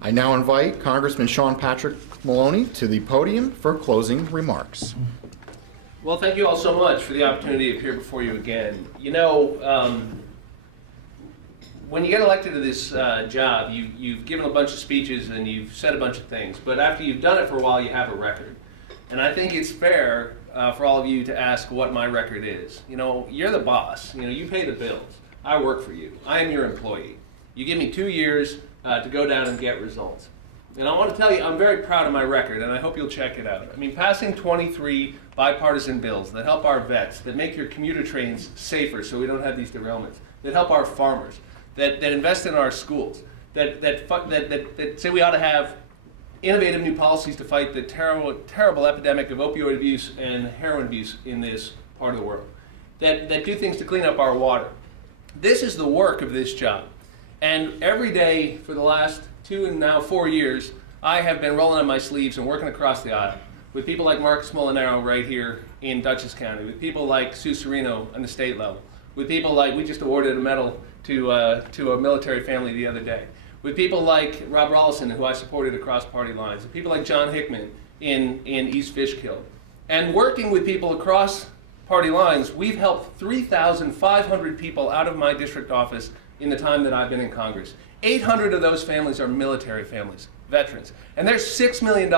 I now invite Congressman Sean Patrick Maloney to the podium for closing remarks. Well, thank you all so much for the opportunity to appear before you again. You know, when you get elected to this job, you've given a bunch of speeches and you've said a bunch of things, but after you've done it for a while, you have a record. And I think it's fair for all of you to ask what my record is. You know, you're the boss. You know, you pay the bills. I work for you. I am your employee. You give me 2 years to go down and get results. And I want to tell you, I'm very proud of my record, and I hope you'll check it out. I mean, passing 23 bipartisan bills that help our vets, that make your commuter trains safer so we don't have these derailments, that help our farmers, that invest in our schools, that say we ought to have innovative new policies to fight the terrible epidemic of opioid abuse and heroin abuse in this part of the world, that do things to clean up our water. This is the work of this job. And every day for the last 2 and now 4 years, I have been rolling up my sleeves and working across the aisle with people like Marcus Molinaro right here in Dutchess County, with people like Sue Serino on the state level, with people like, we just awarded a medal to a military family the other day, with people like Rob Rollison, who I supported across party lines, with people like John Hickman in East Fishkill. And working with people across party lines, we've helped 3,500 people out of my district office in the time that I've been in Congress. 800 of those families are military families, veterans. And there's $6 million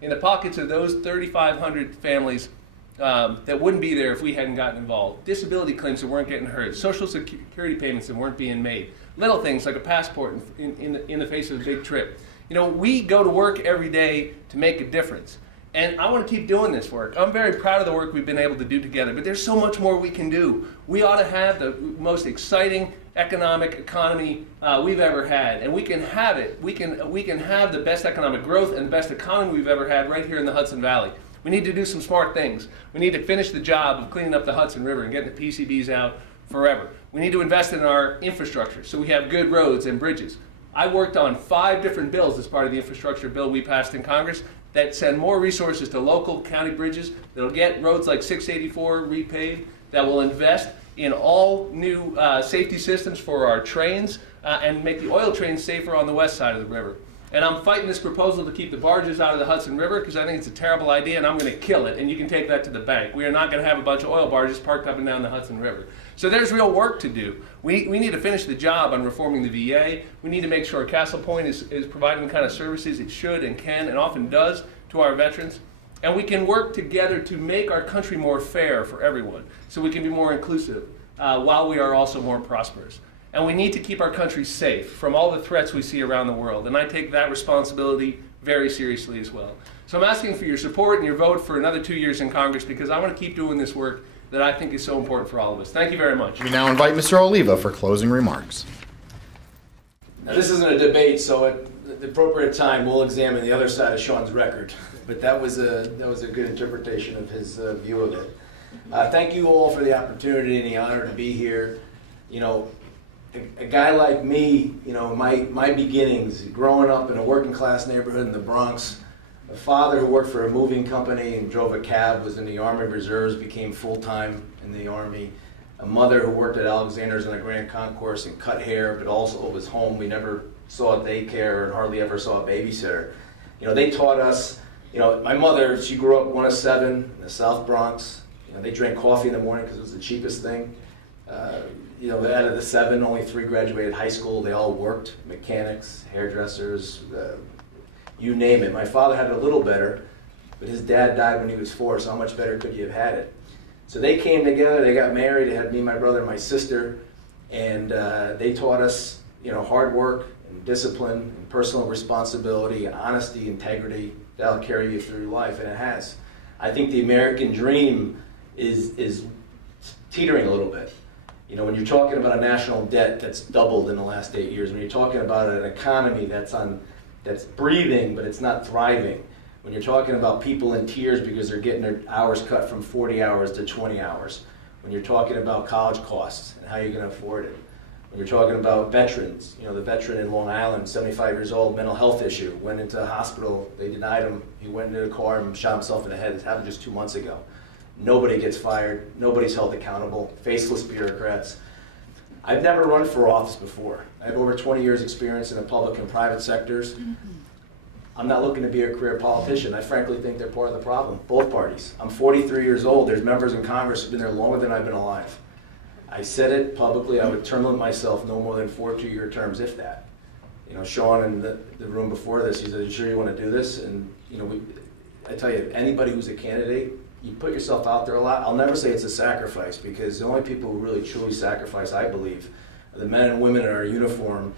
in the pockets of those 3,500 families that wouldn't be there if we hadn't gotten involved. Disability claims that weren't getting heard, Social Security payments that weren't being made, little things like a passport in the face of a big trip. You know, we go to work every day to make a difference. And I want to keep doing this work. I'm very proud of the work we've been able to do together, but there's so much more we can do. We ought to have the most exciting economic economy we've ever had, and we can have it. We can have the best economic growth and the best economy we've ever had right here in the Hudson Valley. We need to do some smart things. We need to finish the job of cleaning up the Hudson River and getting the PCBs out forever. We need to invest in our infrastructure so we have good roads and bridges. I worked on 5 different bills as part of the infrastructure bill we passed in Congress that send more resources to local county bridges, that'll get roads like 684 repaved, that will invest in all new safety systems for our trains and make the oil trains safer on the west side of the river. And I'm fighting this proposal to keep the barges out of the Hudson River because I think it's a terrible idea and I'm going to kill it, and you can take that to the bank. We are not going to have a bunch of oil barges parked up and down the Hudson River. So there's real work to do. We need to finish the job on reforming the VA. We need to make sure Castle Point is providing the kind of services it should and can and often does to our veterans. And we can work together to make our country more fair for everyone so we can be more inclusive while we are also more prosperous. And we need to keep our country safe from all the threats we see around the world. And I take that responsibility very seriously as well. So I'm asking for your support and your vote for another 2 years in Congress because I want to keep doing this work that I think is so important for all of us. Thank you very much. We now invite Mr. Oliva for closing remarks. Now, this isn't a debate, so at the appropriate time, we'll examine the other side of Sean's record. But that was a good interpretation of his view of it. Thank you all for the opportunity and the honor to be here. You know, a guy like me, you know, my beginnings, growing up in a working class neighborhood in the Bronx, a father who worked for a moving company and drove a cab, was in the Army Reserves, became full-time in the Army. A mother who worked at Alexander's in the Grand Concourse and cut hair, but also was home. We never saw a daycare and hardly ever saw a babysitter. You know, they taught us, you know, my mother, she grew up one of 7 in the South Bronx. You know, they drank coffee in the morning because it was the cheapest thing. You know, out of the 7, only 3 graduated high school. They all worked, mechanics, hairdressers, you name it. My father had it a little better, but his dad died when he was 4, so how much better could you have had it? So they came together, they got married, they had me, my brother, and my sister, and they taught us, you know, hard work and discipline and personal responsibility, honesty, integrity. That'll carry you through life, and it has. I think the American dream is teetering a little bit. You know, when you're talking about a national debt that's doubled in the last 8 years, when you're talking about an economy that's breathing but it's not thriving, when you're talking about people in tears because they're getting their hours cut from 40 hours to 20 hours, when you're talking about college costs and how you're going to afford it, when you're talking about veterans, you know, the veteran in Long Island, 75 years old, mental health issue, went into a hospital, they denied him, he went into a car and shot himself in the head. This happened just 2 months ago. Nobody gets fired, nobody's held accountable, faceless bureaucrats. I've never run for office before. I have over 20 years experience in the public and private sectors. I'm not looking to be a career politician. I frankly think they're part of the problem, both parties. I'm 43 years old. There's members in Congress who've been there longer than I've been alive. I said it publicly, I would term limit myself no more than 4 2-year terms, if that. You know, Sean in the room before this, he said, "You sure you want to do this?" And, you know, I tell you, anybody who's a candidate, you put yourself out there a lot. I'll never say it's a sacrifice, because the only people who really truly sacrifice, I believe, are the men and women in our uniform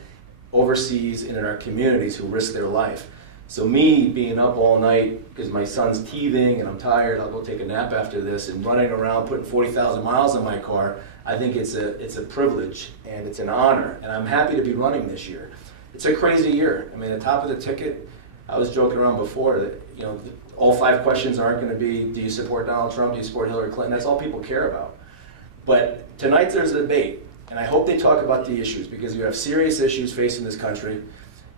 overseas and in our communities who risk their life. So me being up all night because my son's teething and I'm tired, I'll go take a nap after this, and running around putting 40,000 miles in my car, I think it's a privilege and it's an honor, and I'm happy to be running this year. It's a crazy year. I mean, the top of the ticket, I was joking around before that, you know, all 5 questions aren't going to be, do you support Donald Trump, do you support Hillary Clinton? That's all people care about. But tonight there's a debate, and I hope they talk about the issues, because you have serious issues facing this country.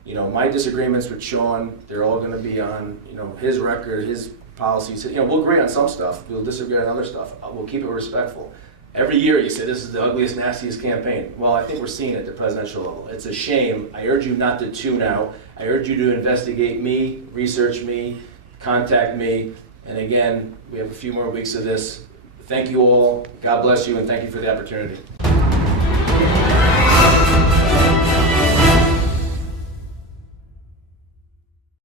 You know, my disagreements with Sean, they're all going to be on, you know, his record, his policies. You know, we'll agree on some stuff, we'll disagree on other stuff. We'll keep it respectful. Every year you say this is the ugliest, nastiest campaign. Well, I think we're seeing it at the presidential level. It's a shame. I urge you not to tune out. I urge you to investigate me, research me, contact me. And again, we have a few more weeks of this. Thank you all. God bless you, and thank you for the opportunity.